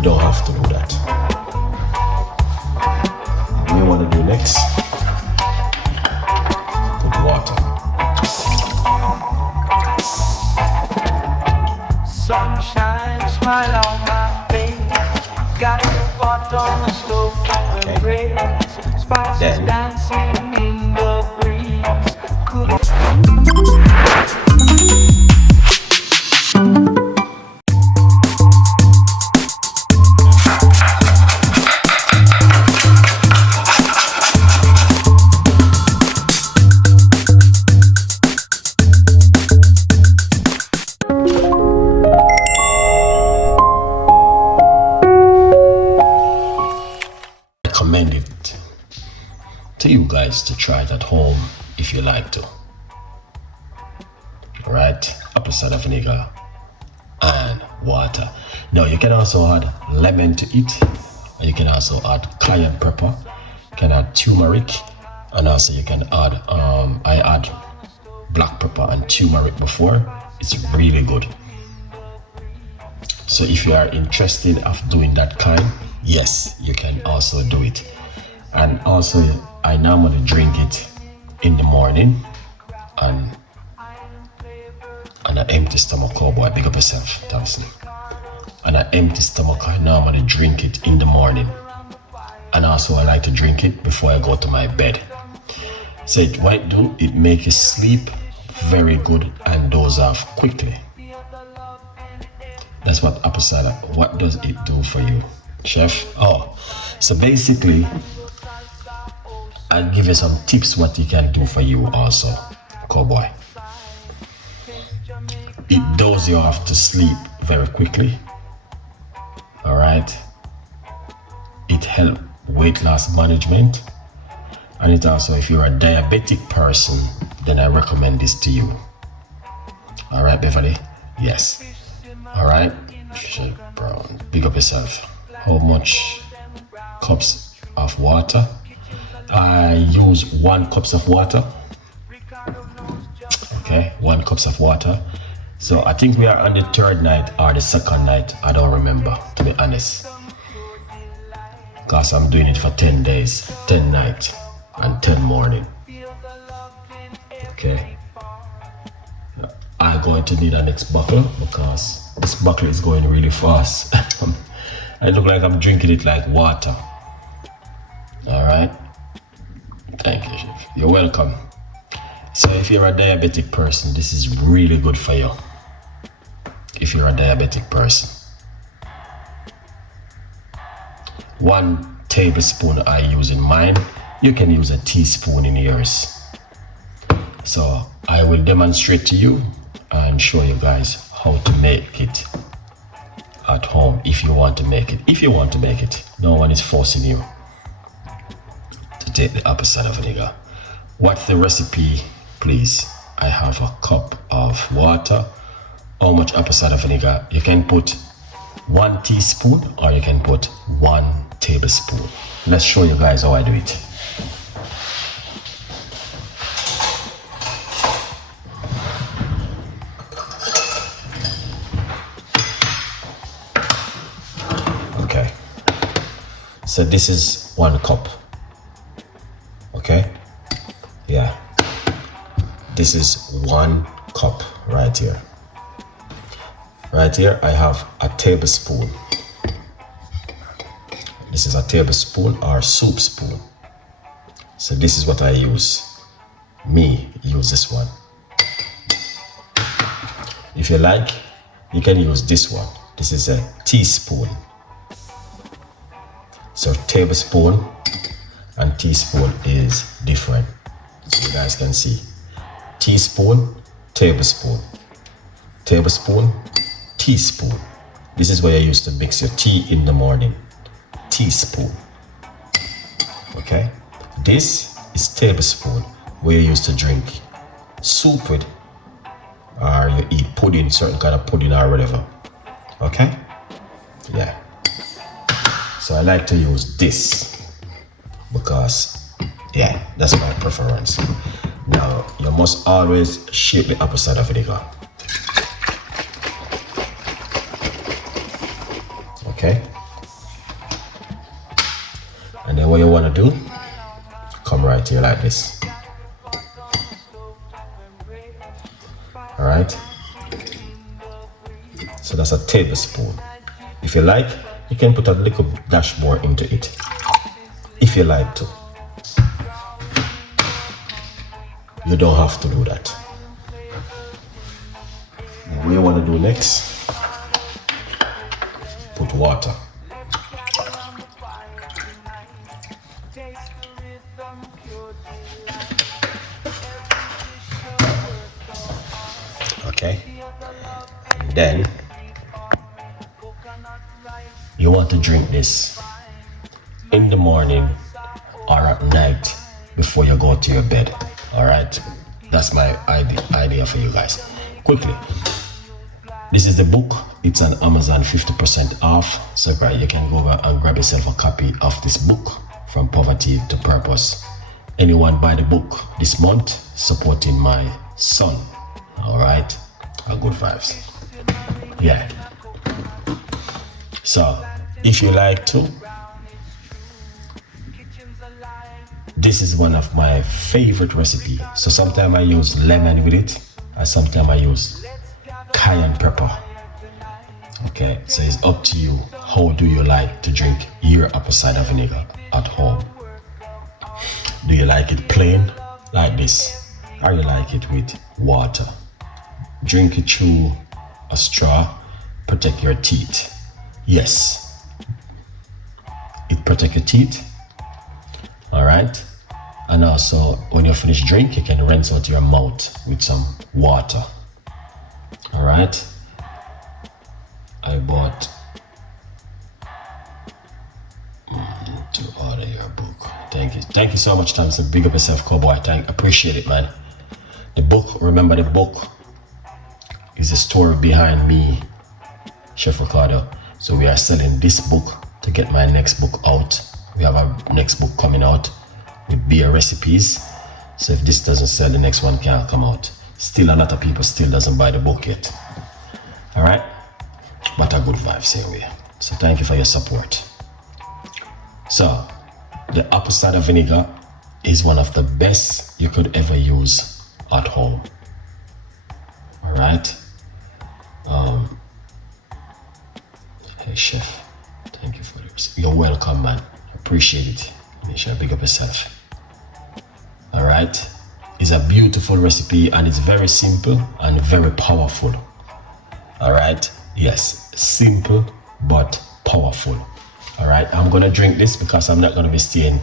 we don't have to do that. What we want to do next, put water. Sunshine, smile on my face. Got the pot on the stove for the rays. Spices dancing in the breeze. Recommend it to you guys to try it at home if you like to. Right, apple cider vinegar and water. Now you can also add lemon to it, and you can also add cayenne pepper, you can add turmeric, and also you can add I add black pepper and turmeric before. It's really good. So if you are interested of doing that kind, yes, you can also do it. And also I normally drink it in the morning and on an empty stomach. Cowboy, big up yourself, Thompson. On an empty stomach, I normally drink it in the morning. And also I like to drink it before I go to my bed. So what it do, it makes you sleep very good and doze off quickly. That's what apple cider, what does it do for you, chef? Oh, so basically, I'll give you some tips what it can do for you also, cowboy. It does you off to sleep very quickly. All right. It helps weight loss management. And it also, if you're a diabetic person, then I recommend this to you. All right, Beverly? Yes. All right. Shake brown. Big up yourself. How much cups of water? I use 1 cup of water. Okay, 1 cup of water. So I think we are on the 3rd night or the 2nd night. I don't remember, to be honest, because I'm doing it for 10 days, 10 nights and 10 morning. Okay, I'm going to need a next bottle because this bottle is going really fast. I look like I'm drinking it like water. All right. Thank you, chef. You're welcome. So if you're a diabetic person, this is really good for you. If you're a diabetic person. 1 tablespoon I use in mine. You can use a teaspoon in yours. So I will demonstrate to you and show you guys how to make it at home if you want to make it. If you want to make it, no one is forcing you to take the apple cider vinegar. What's the recipe, please? I have a cup of water. How much apple cider vinegar? You can put 1 teaspoon or you can put 1 tablespoon. Let's show you guys how I do it. Okay. So this is 1 cup. Okay. Yeah. This is 1 cup right here. Right here, I have a tablespoon. This is a tablespoon or soup spoon. So this is what I use. Me use this one. If you like, you can use this one. This is a teaspoon. So tablespoon and teaspoon is different. So you guys can see. Teaspoon, tablespoon. Tablespoon, teaspoon. This is where you used to mix your tea in the morning. Teaspoon. Okay. This is tablespoon, where you used to drink soup with, or you eat pudding, certain kind of pudding or whatever. Okay. Yeah. So I like to use this because, yeah, that's my preference. Now you must always shake the apple cider vinegar. Okay, what you want to do, come right here like this. All right. So that's a tablespoon. If you like, you can put a little dash more into it, if you like to. You don't have to do that. And what you want to do next, put water. Okay. And then you want to drink this in the morning or at night before you go to your bed. All right, that's my idea for you guys. Quickly, this is the book. It's on Amazon, 50% off. So right, you can go over and grab yourself a copy of this book, From Poverty to Purpose. Anyone buy the book this month, supporting my son. All right, good vibes. Yeah. So if you like to, this is one of my favorite recipes. So sometimes I use lemon with it, and sometimes I use cayenne pepper. Okay, so it's up to you. How do you like to drink your apple cider vinegar at home? Do you like it plain like this, or you like it with water? Drink it through a straw, protect your teeth. Yes, it protects your teeth. All right. And also, when you finish drink, you can rinse out your mouth with some water. All right. I bought to order your book. Thank you so much, Thompson. Big up yourself, cowboy. Appreciate it, man. The book, remember the book is the story behind me, Chef Ricardo. So we are selling this book to get my next book out. We have our next book coming out with beer recipes. So if this doesn't sell, the next one can't come out. Still, a lot of people still doesn't buy the book yet. All right, but a good vibes anyway. So thank you for your support. So the apple cider vinegar is one of the best you could ever use at home. All right. Hey chef, thank you for this. You're welcome, man. Appreciate it. Make sure big up yourself. All right. It's a beautiful recipe and it's very simple and very powerful. All right. Yes, simple but powerful. All right. I'm gonna drink this because I'm not gonna be staying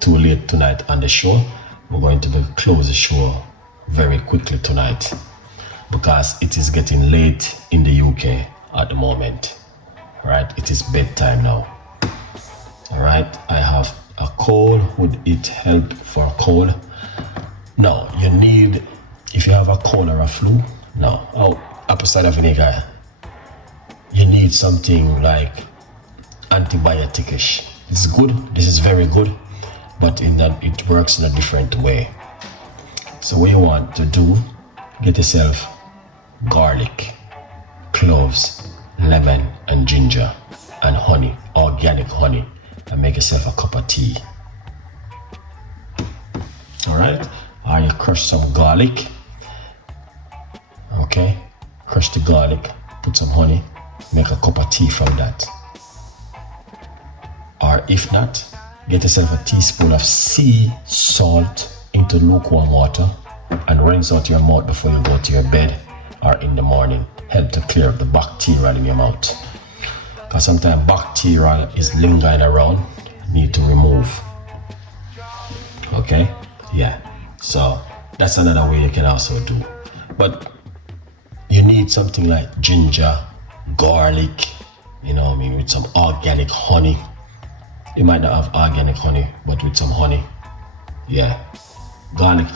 too late tonight on the show. We're going to close the show very quickly tonight because it is getting late in the UK at the moment. All right. It is bedtime now. All right. I have a cold. Would it help for a cold? No, you need, if you have a cold or a flu, no. Oh, apple cider vinegar, you need something like antibiotic-ish. It's good, this is very good, but in that it works in a different way. So what you want to do, get yourself garlic, cloves, lemon and ginger and honey, organic honey, and make yourself a cup of tea. All right, or you crush some garlic. Okay, crush the garlic, put some honey, make a cup of tea from that. Or if not, get yourself a teaspoon of sea salt into lukewarm water and rinse out your mouth before you go to your bed or in the morning. Help to clear up the bacteria in your mouth. Because sometimes bacteria is lingering around, need to remove. Okay, yeah, so that's another way you can also do. But you need something like ginger, garlic, you know what I mean, with some organic honey. You might not have organic honey, but with some honey, yeah. Garlic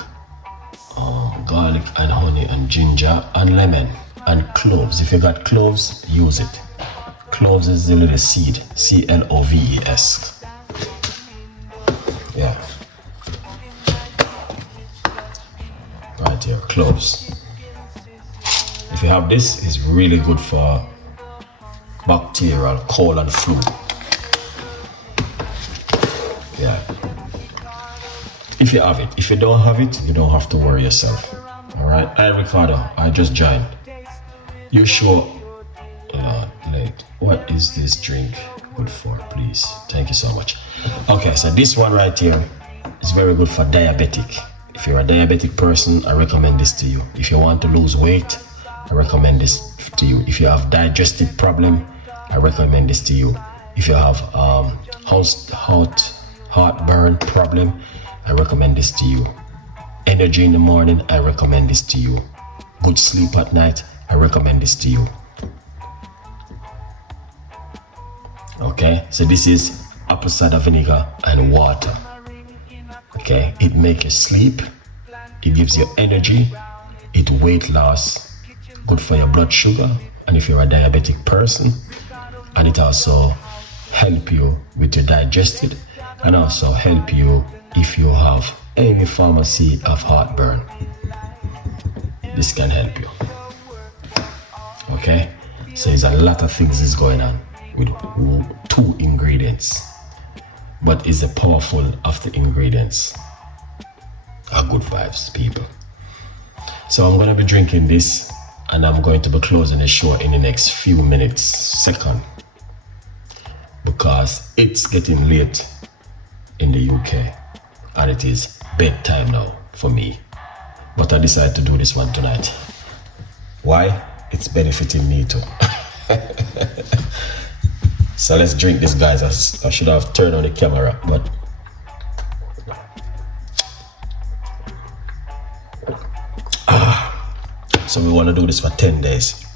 and honey and ginger and lemon and cloves. If you got cloves, use it. Cloves is the little seed, C-L-O-V-E-S. Yeah. Right here, cloves. If you have this, it's really good for bacterial cold and flu. Yeah. If you have it. If you don't have it, you don't have to worry yourself. Alright? Hi Ricardo, I just joined. You sure? Late. What is this drink good for, please? Thank you so much. Okay, so this one right here is very good for diabetic. If you're a diabetic person, I recommend this to you. If you want to lose weight, I recommend this to you. If you have digestive problem, I recommend this to you. If you have heartburn problem, I recommend this to you. Energy in the morning, I recommend this to you. Good sleep at night, I recommend this to you. Okay, so this is apple cider vinegar and water. Okay, it makes you sleep, it gives you energy, it weight loss, good for your blood sugar, and if you're a diabetic person, and it also help you with your digestion, and also help you if you have any pharmacy of heartburn. This can help you. Okay, so there's a lot of things is going on with 2 ingredients, but is the powerful of the ingredients are good vibes, people. So I'm going to be drinking this, and I'm going to be closing the show in the next few minutes, second, because it's getting late in the UK and it is bedtime now for me, but I decided to do this one tonight. Why? It's benefiting me too. So let's drink this, guys. I should have turned on the camera, but so we want to do this for 10 days,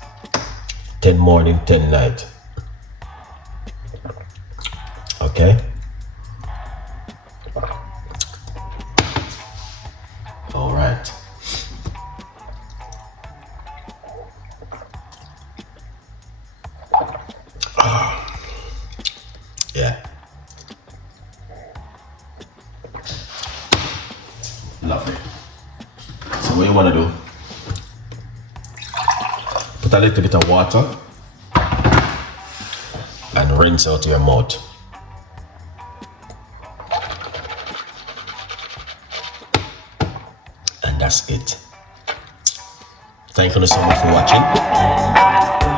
10 morning, 10 night. Okay, all right. Yeah, lovely. So what you want to do, put a little bit of water and rinse out your mouth. And that's it. Thank you so much for watching.